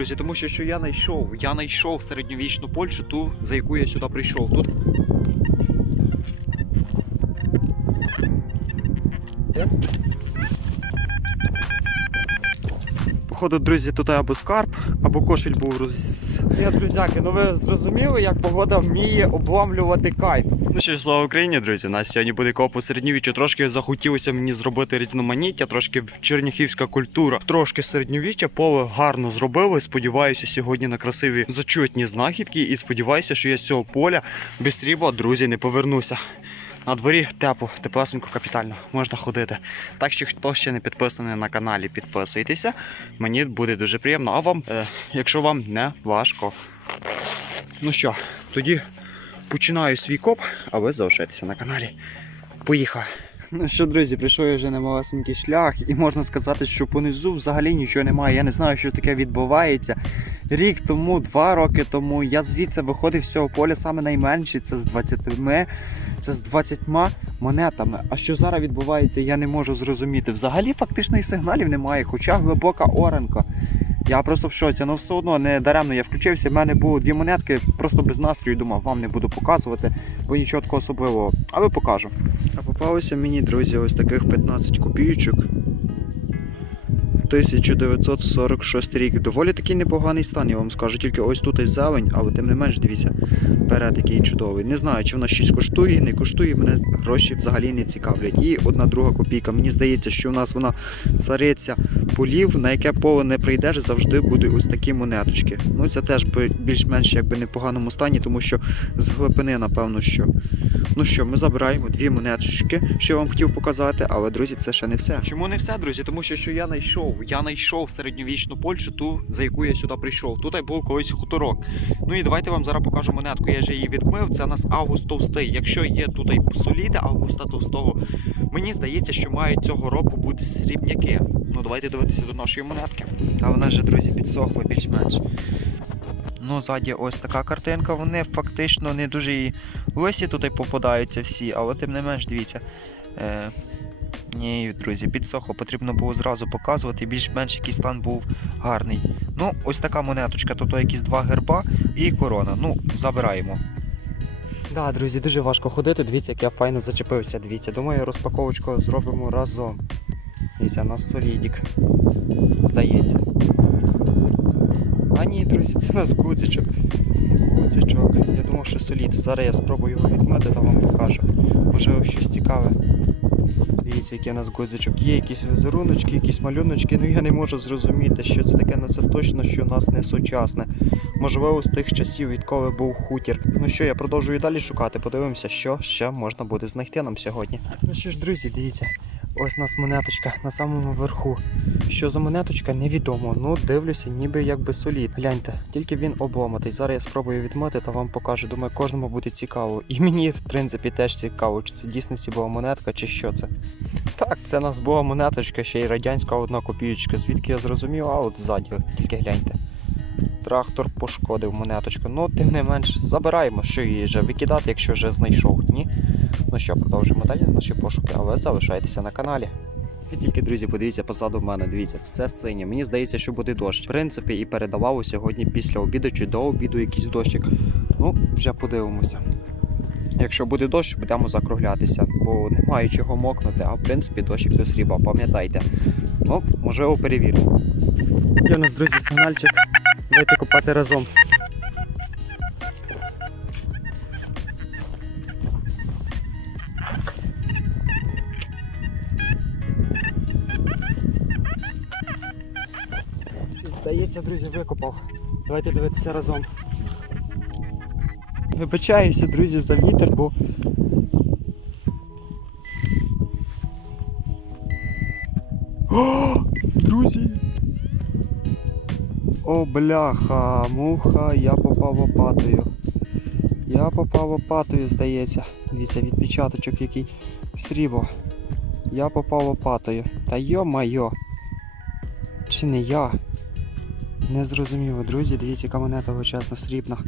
Друзі, тому що, що я знайшов, я знайшов середньовічну Польщу, ту, за яку я сюди прийшов. Тут Походу, друзі, тут або скарб, або кошель був роз. Ні, друзяки, ну ви зрозуміли, як погода вміє обломлювати кайф. Ну що ж, слава Україні, друзі. У нас сьогодні буде копу середньовіччя. Трошки захотілося мені зробити різноманіття, трошки черніхівська культура, трошки середньовіччя. Поле гарно зробили. Сподіваюся, сьогодні на красиві зачутні знахідки. І сподіваюся, що я з цього поля без срібла, друзі, не повернуся. На дворі тепло, теплесенько, капітально, можна ходити. Так що хто ще не підписаний на каналі, підписуйтеся. Мені буде дуже приємно. А вам, е, якщо вам не важко. Ну що, тоді починаю свій коп, а ви залишайтеся на каналі. Поїхав. Ну що, друзі, прийшов я вже на малесенький шлях, і можна сказати, що понизу взагалі нічого немає. Я не знаю, що таке відбувається. Рік тому, два роки тому я звідси виходив з цього поля саме найменший, це з 20, це з 20 монетами. А що зараз відбувається, я не можу зрозуміти. Взагалі фактично і сигналів немає, хоча глибока оранка. Я просто в шоці, але все одно не даремно я включився. В мене було дві монетки, просто без настрою думав, вам не буду показувати, бо нічого такого особливого. Але покажу. Попалося мені, друзі, ось таких 15 копійочок. 1946 рік. Доволі такий непоганий стан, я вам скажу. Тільки ось тут і зелень, але тим не менш, дивіться, перед який чудовий. Не знаю, чи вона щось коштує, не коштує, мене гроші взагалі не цікавлять. І одна друга копійка. Мені здається, що у нас вона цариця полів, на яке поле не прийдеш, завжди буде ось такі монеточки. Ну це теж більш-менш якби непоганому стані, тому що з глибини, напевно, що. Ну що, ми забираємо дві монеточки, що я вам хотів показати, але друзі, це ще не все. Чому не все, друзі? Тому що, що я знайшов. Я знайшов середньовічну Польщу, ту, за яку я сюди прийшов. Тут був колись хуторок. Ну і давайте вам зараз покажу монетку. Я вже її відмив. Це у нас Август Товстий. Якщо є тут соліди Августа Товстого, мені здається, що мають цього року бути срібняки. Ну давайте дивитися до нашої монетки. А вона вже, друзі, підсохла більш-менш. Ну, ззаді ось така картинка. Вони фактично не дуже і лисі тут і попадаються всі, але тим не менш, дивіться. Е, ні, друзі, підсохло, потрібно було зразу показувати, більш-менш який стан був гарний. Ну, ось така монеточка, тут якісь два герба і корона. Ну, забираємо. Да, друзі, дуже важко ходити. Дивіться, як я файно зачепився. Дивіться, думаю, розпаковочку зробимо разом. Дивіться, у нас солідік. Здається. А ні, друзі, це у нас гудзичок. Гудзичок. Я думав, що солід. Зараз я спробую його відмити та вам покажу. Можливо, щось цікаве. Дивіться, який у нас гудзичок. Є якісь візеруночки, якісь малюночки, ну я не можу зрозуміти, що це таке, ну це точно, що у нас не сучасне. Можливо, з тих часів, відколи був хутір. Ну що, я продовжую далі шукати. Подивимося, що ще можна буде знайти нам сьогодні. Ну що ж, друзі, дивіться. Ось у нас монеточка на самому верху. Що за монеточка, невідомо. Ну, дивлюся, ніби якби солід. Гляньте, тільки він обломатий. Зараз я спробую відмити та вам покажу. Думаю, кожному буде цікаво. І мені, в принципі, теж цікаво, чи це дійсності була монетка, чи що це. Так, це у нас була монеточка, ще й радянська одна копійочка. Звідки я зрозумів, а от ззаді, тільки гляньте. Трактор пошкодив монеточку. Ну, тим не менш, забираємо, що її вже викидати, якщо вже знайшов. Ні. Ну що, продовжуємо далі наші пошуки, але залишайтеся на каналі. І тільки, друзі, подивіться позаду в мене, дивіться, все синє. Мені здається, що буде дощ. В принципі, і передавав сьогодні після обіду чи до обіду якийсь дощик. Ну, вже подивимося. Якщо буде дощ, будемо закруглятися, бо немає чого мокнути, а в принципі дощик до сріба, пам'ятайте. Ну, можливо, перевіримо. Є у нас, друзі, сигнальчик. Давайте копати разом. Щось здається, друзі, викопав. Давайте дивитися разом. Вибачаюся, друзі, за вітер, бо. О, друзі! О, бляха, муха, я попав лопатою. Я попав лопатою, здається. Дивіться, відпечаточок який срібло. Я попав лопатою. Та йо-майо. Чи не я? Не зрозуміло, друзі, дивіться, яка монета величезна, срібна.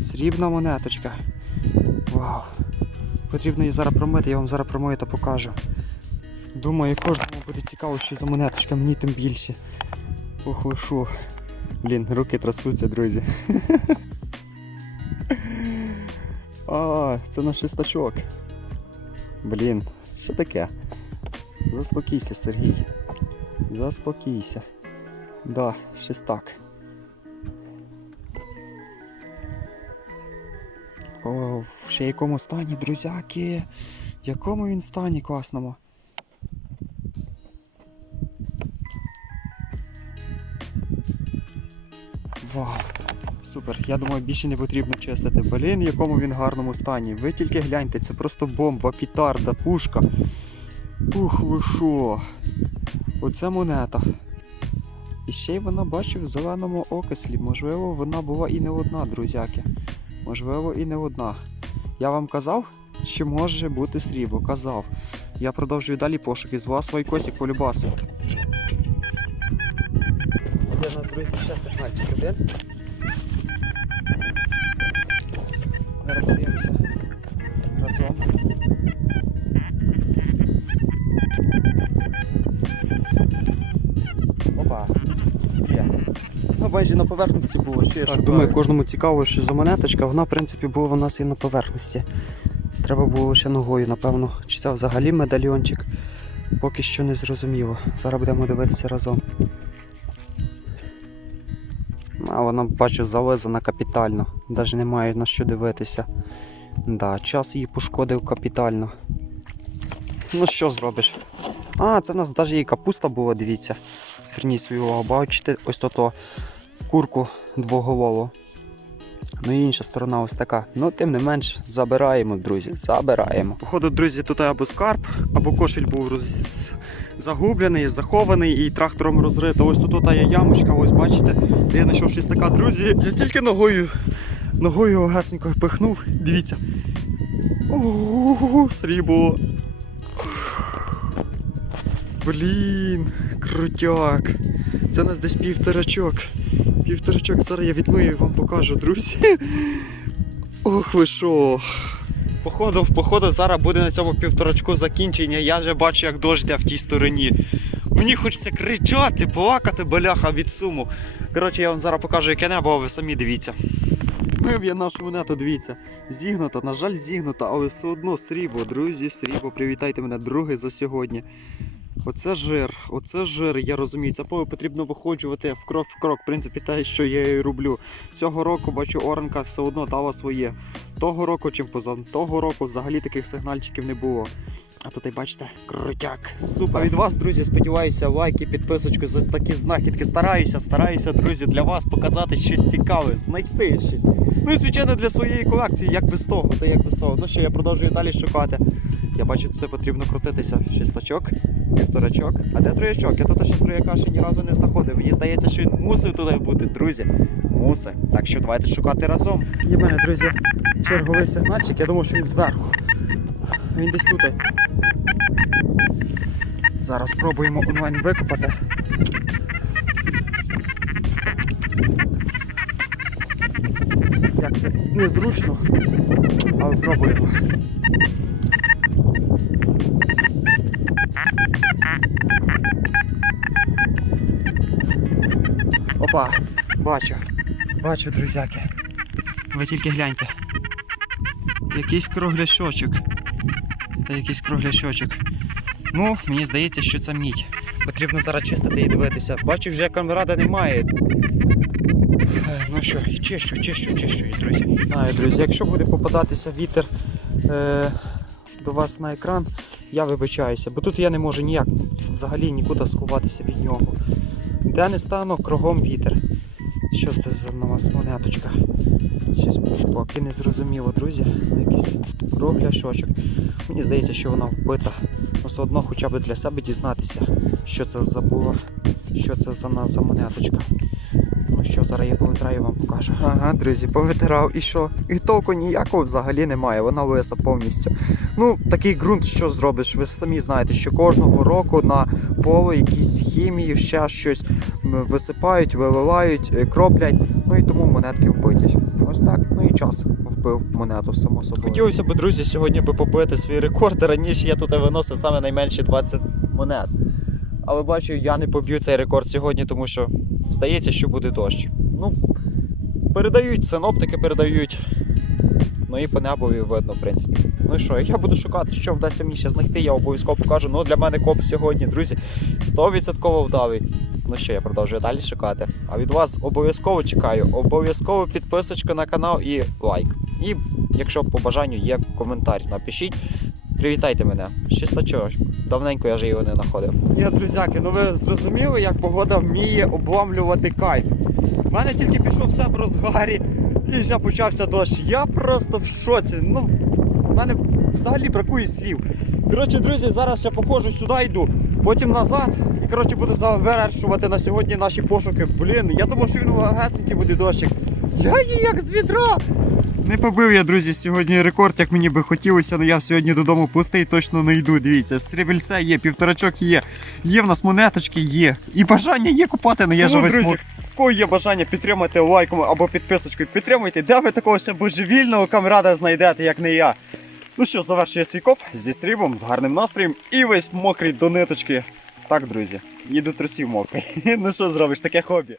Срібна монеточка. Вау. Потрібно її зараз промити, я вам зараз промию та покажу. Думаю, кожному буде цікаво, що за монеточка, мені тим більше. Ох, шо. Блін, руки трясуться, друзі. А, це наш шестачок. Блін, що таке? Заспокійся, Сергій. Заспокійся. Да, шестак. О, в ще якому стані, друзяки. В якому він стані класному. Супер. Я думаю, більше не потрібно чистити. Блін, в якому він гарному стані. Ви тільки гляньте, це просто бомба, пітарда, пушка. Ух, ви шо. Оце монета. І ще й вона бачу в зеленому окислі. Можливо, вона була і не одна, друзяки. Можливо, і не одна. Я вам казав, що може бути срібло. Казав. Я продовжую далі пошуки. З вас Вайкосик по любасу. Де в нас, друзі, ще сигнальчик один. Зараз подивимося. Разом. Опа. Є. Ну, майже на поверхності було, що я Так, шукаю. думаю, кожному цікаво, що за монеточка, вона, в принципі, була у нас і на поверхності. Треба було лише ногою, напевно. Чи це взагалі медальйончик? Поки що не зрозуміло. Зараз будемо дивитися разом. А вона, бачу, зализана капітально. Навіть немає на що дивитися. Да, час її пошкодив капітально. Ну що зробиш? А, це в нас навіть і капуста була, дивіться. Зверніть свою увагу, бачите, ось то курку двоголову. Ну і інша сторона ось така. Ну, тим не менш, забираємо, друзі, забираємо. Походу, друзі, тут або скарб, або кошель був роз... загублений, захований і трактором розрито. Ось тут є ямочка, ось бачите, де я знайшов щось така, друзі. Я тільки ногою, ногою гасенько пихнув. Дивіться. Ого, срібло. Блін, крутяк. Це у нас десь півторачок. Півторачок зараз я відмию і вам покажу, друзі. Ох ви що. Походу, походу, зараз буде на цьому півторачку закінчення. Я вже бачу, як дождя в тій стороні. Мені хочеться кричати, плакати, баляха від суму. Коротше, я вам зараз покажу, яке небо, а ви самі дивіться. Мив я нашу монету, дивіться. Зігнута, на жаль, зігнута, але все одно срібло, друзі, срібло. Привітайте мене, друге за сьогодні. Оце жир, оце жир, я розумію. Це потрібно виходжувати в крок в крок. В принципі, те, що я і роблю. Цього року бачу, оранка все одно дала своє. Того року, чим поза того року взагалі таких сигнальчиків не було. А тут і бачите, крутяк. Супер. А від вас, друзі, сподіваюся, лайки, підписочку за такі знахідки. Стараюся, стараюся, друзі, для вас показати щось цікаве, знайти щось. Ну і звичайно для своєї колекції, як без того, та як без того. Ну що, я продовжую далі шукати. Я бачу, тут потрібно крутитися. Шістачок, півторачок. А де троячок? Я тут ще трояка ще ні разу не знаходив. Мені здається, що він мусив туди бути, друзі. Мусив. Так що давайте шукати разом. В мене, друзі, черговий сигнальчик. Я думав, що він зверху. Він десь тут. Зараз спробуємо онлайн викопати. Як це незручно, але пробуємо. Опа, бачу, бачу, друзяки. Ви тільки гляньте. Якийсь кругляшочок. Та якийсь кругляшочок. Ну, мені здається, що це мідь. Потрібно зараз чистити і дивитися. Бачу, вже камерада немає. Ну що, чищу, чищу, чищу, друзі. Знаю, друзі, якщо буде попадатися вітер е, до вас на екран, я вибачаюся, бо тут я не можу ніяк взагалі нікуди сховатися від нього. Де не стану, кругом вітер. Що це за нас монеточка? Щось поки не зрозуміло, друзі. Якийсь кругляшочок. Мені здається, що вона вбита. Но все одно хоча б для себе дізнатися, що це за було, що це за нас за монеточка. Ну що, зараз я повитраю вам покажу. Ага, друзі, повитирав. І що? І толку ніякого взагалі немає, вона лиса повністю. Ну, такий ґрунт, що зробиш? Ви самі знаєте, що кожного року на поле якісь хімії, ще щось висипають, виливають, е, кроплять. Ну і тому монетки вбиті. Ось так. Ну і час вбив монету, само собою. Хотілося б, друзі, сьогодні би побити свій рекорд. Раніше я тут виносив саме найменші 20 монет. Але бачу, я не поб'ю цей рекорд сьогодні, тому що здається, що буде дощ. Ну, передають, синоптики передають. Ну і по небові видно, в принципі. Ну і що, я буду шукати, що вдасться мені ще знайти, я обов'язково покажу. Ну, для мене коп сьогодні, друзі, 100% вдалий. Ну що, я продовжую далі шукати. А від вас обов'язково чекаю, обов'язково підписочку на канал і лайк. І якщо по бажанню є коментар, напишіть. Привітайте мене. Чистачок. Давненько я вже його не знаходив. Ні, друзяки, ну ви зрозуміли, як погода вміє обламлювати кайф. У мене тільки пішло все в розгарі, і вже почався дощ. Я просто в шоці. Ну, з мене взагалі бракує слів. Коротше, друзі, зараз ще походжу сюди йду, потім назад. І коротше буду завершувати на сьогодні наші пошуки. Блін, я думав, що він легесенький буде дощик. Я її як з відра. Не побив я, друзі, сьогодні рекорд, як мені би хотілося, але я сьогодні додому пустий точно не йду. Дивіться, срібельце є, півторачок є, є в нас монеточки є. І бажання є купати, але я живий. В кого є бажання підтримати лайком або підписочкою, підтримуйте, де ви такого божевільного камрада знайдете, як не я. Ну що, завершує свій коп зі стрібом, з гарним настроєм і весь мокрий до ниточки. Так, друзі, їду трусів мокрий. Ну що зробиш, таке хобі.